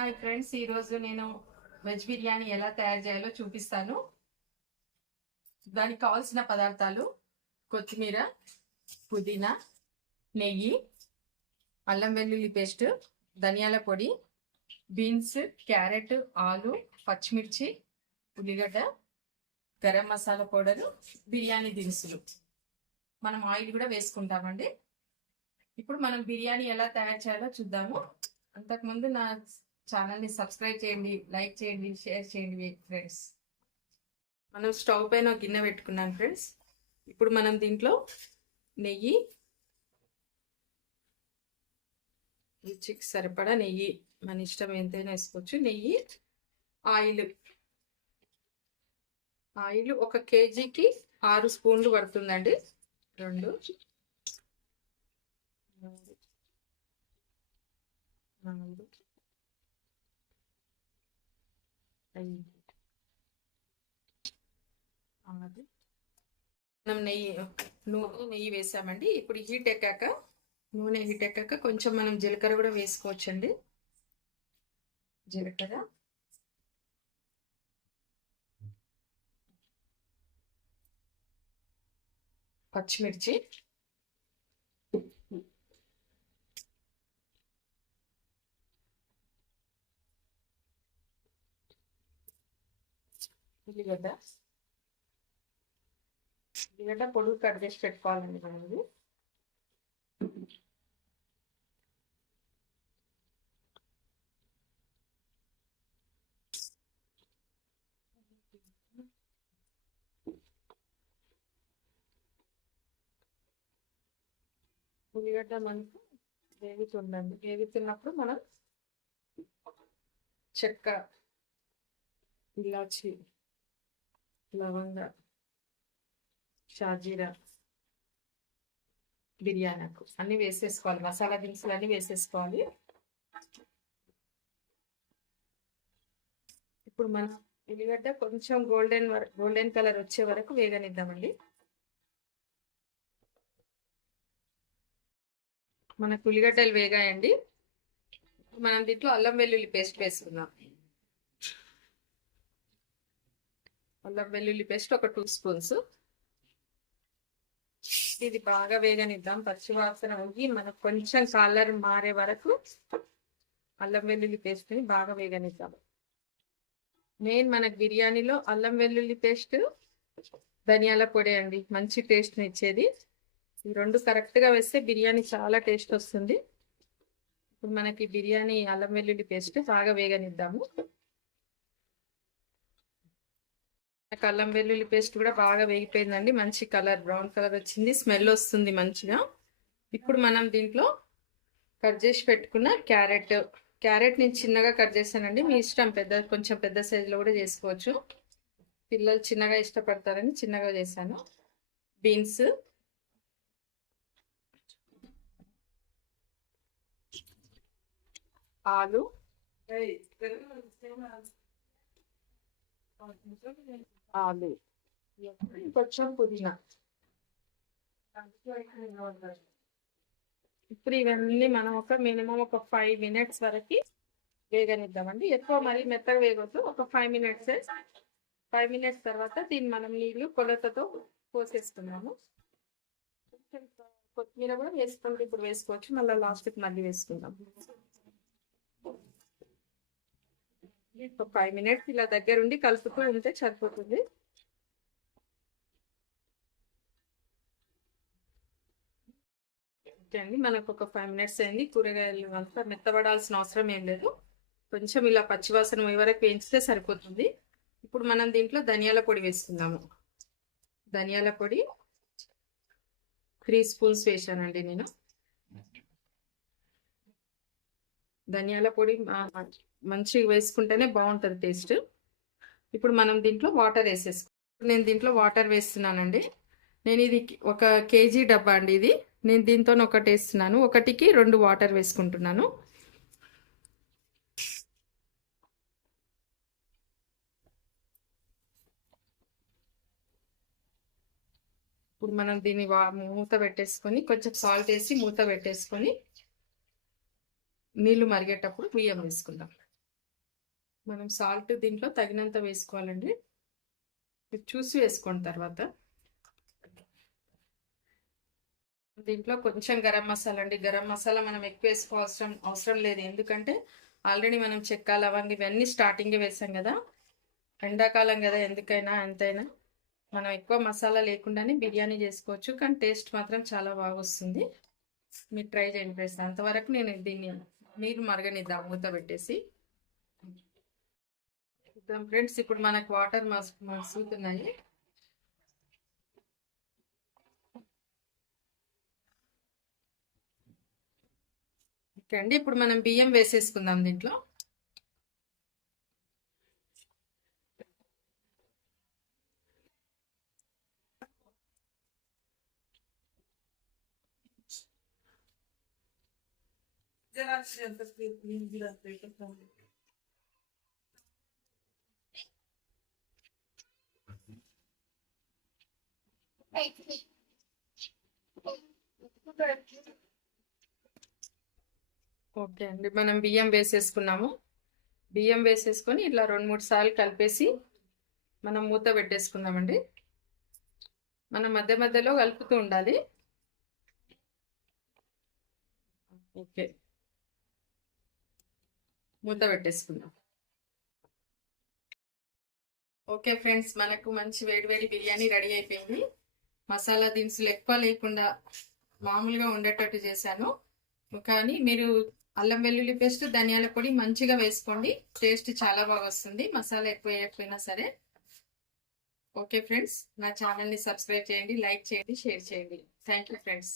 Hi friends, ఈరోజు నేను veg biryani ఎలా తయారు చేయాలో చూపిస్తాను. దానికి కావాల్సిన పదార్థాలు: కొత్తిమీర, పుదీనా, నెయ్యి, అల్లం వెల్లుల్లి పేస్ట్, ధనియాల పొడి, బీన్స్, క్యారెట్, ఆలు, పచ్చిమిర్చి, ఉల్లిగడ్డ, గరం మసాలా పౌడరు, బిర్యానీ దినుసులు. మనం ఆయిల్ కూడా వేసుకుంటామండి. ఇప్పుడు మనం బిర్యానీ ఎలా తయారు చేయాలో చూద్దాము. అంతకుముందు నా ఛానల్ని సబ్స్క్రైబ్ చేయండి, లైక్ చేయండి, షేర్ చేయండి ఫ్రెండ్స్. మనం స్టవ్ పైన ఒక గిన్నె పెట్టుకున్నాం ఫ్రెండ్స్. ఇప్పుడు మనం దీంట్లో నెయ్యి, రుచికి సరిపడా నెయ్యి, మన ఇష్టం ఎంతైనా వేసుకోవచ్చు. నెయ్యి, ఆయిల్ 1 కేజీకి 6 స్పూన్లు పడుతుందండి. 2 4 మనం నెయ్యి వేసామండి. ఇప్పుడు నూనె హీట్ ఎక్కాక కొంచెం మనం జీలకర్ర కూడా వేసుకోవచ్చండి. జీలకర్ర, పచ్చిమిర్చి, ఉల్లిగడ్డ పొడుగు కట్ చేసి పెట్టుకోవాలండి మనం. ఇది ఉల్లిగడ్డ మనకు వేగుతున్నప్పుడు మనం చెక్క, ఇలాచి, లవంగ, షాజీరా, బిర్యానీ ఆకు అన్నీ వేసేసుకోవాలి. మసాలా దినుసులు అన్నీ వేసేసుకోవాలి. ఇప్పుడు మనం ఉల్లిగడ్డ కొంచెం గోల్డెన్ కలర్ వచ్చే వరకు వేగనిద్దామండి. మనకు ఉల్లిగడ్డలు వేగాయండి. మనం దీంట్లో అల్లం వెల్లుల్లి పేస్ట్ వేసుకుందాం. అల్లం వెల్లుల్లి పేస్ట్ ఒక 2 స్పూన్స్. ఇది బాగా వేగనిద్దాం. పచ్చివాసన ఉండి మనకు కొంచెం కలర్ మారే వరకు అల్లం వెల్లుల్లి పేస్ట్ని బాగా వేగనిద్దాం. మెయిన్ మనకు బిర్యానీలో అల్లం వెల్లుల్లి పేస్ట్, ధనియాల పొడి అండి మంచి టేస్ట్ని ఇచ్చేది. ఈ 2 కరెక్ట్గా వేస్తే బిర్యానీ చాలా టేస్ట్ వస్తుంది. ఇప్పుడు మనకి బిర్యానీ అల్లం వెల్లుల్లి పేస్ట్ బాగా వేగనిద్దాము. అల్లం వెల్లుల్లి పేస్ట్ కూడా బాగా వేగిపోయిందండి. మంచి కలర్, బ్రౌన్ కలర్ వచ్చింది. స్మెల్ వస్తుంది మంచిగా. ఇప్పుడు మనం దీంట్లో కట్ చేసి పెట్టుకున్న క్యారెట్ నేను చిన్నగా కట్ చేశానండి. మీ ఇష్టం, కొంచెం పెద్ద సైజులో కూడా చేసుకోవచ్చు. పిల్లలు చిన్నగా ఇష్టపడతారని చిన్నగా చేశాను. బీన్స్, ఆలు, కొంచెం పుదీనా. ఇప్పుడు ఇవన్నీ మనం మినిమం ఒక 5 మినిట్స్ వరకు వేగనిద్దామండి. ఎక్కువ మరీ మెత్తగా వేగొద్దు. ఒక 5 మినిట్స్. 5 మినిట్స్ తర్వాత దీన్ని మనం నీళ్ళు కొలతతో పోసేసుకున్నాము. కొత్తిమీర కూడా వేసుకుంటే ఇప్పుడు వేసుకోవచ్చు, మళ్ళీ లాస్ట్కి మళ్ళీ వేసుకుందాం. ఒక 5 మినిట్స్ ఇలా దగ్గరుండి కలుపుతూ ఉంటే సరిపోతుంది. అండి, మనకు ఒక 5 మినిట్స్ అయింది. కూరగాయలు అంతా మెత్తబడాల్సిన అవసరం ఏం లేదు. కొంచెం ఇలా పచ్చివాసన పోయే వరకు వేయించితే సరిపోతుంది. ఇప్పుడు మనం దీంట్లో ధనియాల పొడి వేసుకుందాము. ధనియాల పొడి 3 స్పూన్స్ వేసానండి నేను. ధనియాల పొడి మంచిగా వేసుకుంటేనే బాగుంటుంది టేస్ట్. ఇప్పుడు మనం దీంట్లో వాటర్ నేను దీంట్లో వాటర్ వేస్తున్నానండి. నేను ఇది 1 కేజీ డబ్బా అండి. ఇది నేను దీంతో ఒకటి వేస్తున్నాను. 1కి 2 వాటర్ వేసుకుంటున్నాను. ఇప్పుడు మనం దీన్ని మూత పెట్టేసుకొని కొంచెం సాల్ట్ వేసి మూత పెట్టేసుకొని నీళ్లు మరిగేటప్పుడు బియ్యం వేసుకుందాం. మనం సాల్ట్ దీంట్లో తగినంత వేసుకోవాలండి. మీరు చూసి వేసుకోండి. తర్వాత దీంట్లో కొంచెం గరం మసాలా అండి. గరం మసాలా మనం ఎక్కువ అవసరం లేదు, ఎందుకంటే ఆల్రెడీ మనం చెక్క లవంగి ఇవన్నీ స్టార్టింగే వేసాం కదా. ఎండాకాలం కదా, ఎందుకైనా ఎంతైనా మనం ఎక్కువ మసాలా లేకుండానే బిర్యానీ చేసుకోవచ్చు, కానీ టేస్ట్ మాత్రం చాలా బాగా వస్తుంది. మీరు ట్రై చేయండి ఫ్రెండ్స్. అంతవరకు నేను దీన్ని నీరు మరగనిద్దాం మూత పెట్టేసి. ఫ్రెండ్స్ ఇప్పుడు మనకు వాటర్ మసులుతున్నాయి. ఓకే అండి, ఇప్పుడు మనం బియ్యం వేసేసుకుందాం దీంట్లో. ఓకే అండి, మనం బియ్యం వేసేసుకున్నాము. బియ్యం వేసేసుకొని ఇట్లా 2-3 సార్లు కలిపేసి మనం మూత పెట్టేసుకుందామండి. మనం మధ్య మధ్యలో కలుపుతూ ఉండాలి. ఓకే, మూత పెట్టేసుకుందాం. ఓకే ఫ్రెండ్స్, మనకు మంచి వేడి బిర్యానీ రెడీ అయిపోయింది. మసాలా దినుసులు ఎక్కువ లేకుండా మామూలుగా ఉండేటట్టు చేశాను. కానీ మీరు అల్లం వెల్లుల్లి పేస్ట్, ధనియాల పొడి మంచిగా వేసుకోండి. టేస్ట్ చాలా బాగా వస్తుంది, మసాలా ఎక్కువ వేయకపోయినా సరే. ఓకే ఫ్రెండ్స్, నా ఛానల్ని సబ్స్క్రైబ్ చేయండి, లైక్ చేయండి, షేర్ చేయండి. Thank you friends.